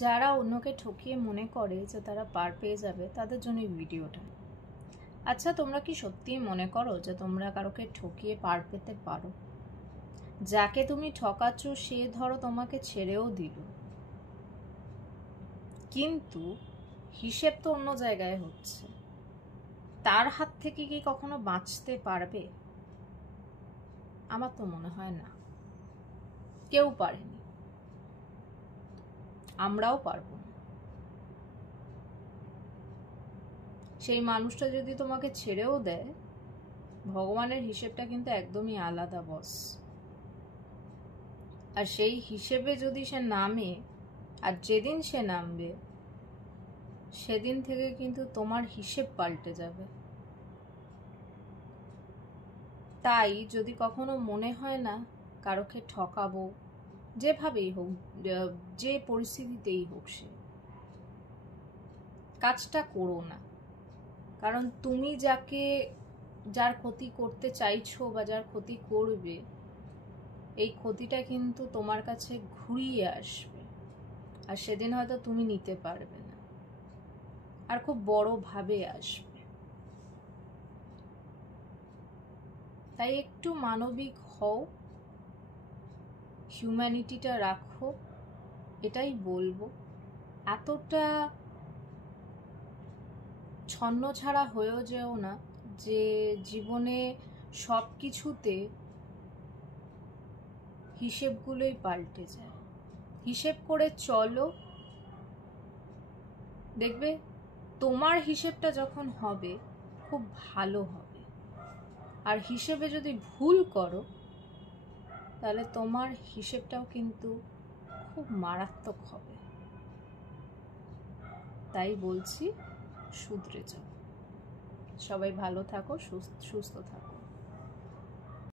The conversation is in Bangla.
যারা অন্যকে ঠকিয়ে মনে করে যে তারা পার পেয়ে যাবে তাদের জন্য এই ভিডিওটা। আচ্ছা, তোমরা কি সত্যিই মনে করো যে তোমরা কারোকে ঠকিয়ে পার পেতে পারো? যাকে তুমি ঠকাচ্ছ সে ধরো তোমাকে ছেড়েও দিল, কিন্তু হিসেব তো অন্য জায়গায় হচ্ছে। তার হাত থেকে কি কখনো বাঁচতে পারবে? আমার তো মনে হয় না, কেউ পারেনি, আমরাও পারবো না। সেই মানুষটা যদি তোমাকে ছেড়েও দেয়, ভগবানের হিসেবটা কিন্তু একদমই আলাদা বস। আর সেই হিসেবে যদি সে নামে, আর যেদিন সে নামবে সেদিন থেকে কিন্তু তোমার হিসেব পাল্টে যাবে। তাই যদি কখনো মনে হয় না কারোকে ঠকাবো, যেভাবেই হোক, যে পরিস্থিতিতেই হোক, সে কাজটা করো না। কারণ তুমি যার ক্ষতি করতে চাইছো বা যার ক্ষতি করবে, এই ক্ষতিটা কিন্তু তোমার কাছে ঘুরিয়ে আসবে, আর সেদিন হয়তো তুমি নিতে পারবে না, আর খুব বড়ভাবে আসবে। তাই একটু মানবিক হও, হিউম্যানিটিটা রাখো, এটাই বলবো। এতটা ছন্নছাড়া হয়েও যেও না যে জীবনে সব কিছুতে হিসেবগুলোই পাল্টে যায়। হিসেব করে চলো, দেখবে তোমার হিসেবটা যখন হবে খুব ভালো হবে। আর হিসেবে যদি ভুল করো তাহলে তোমার হিসেবটাও কিন্তু খুব মারাত্মক হবে। তাই বলছি, শুধরে যাও। সবাই ভালো থাকো, সুস্থ থাকো।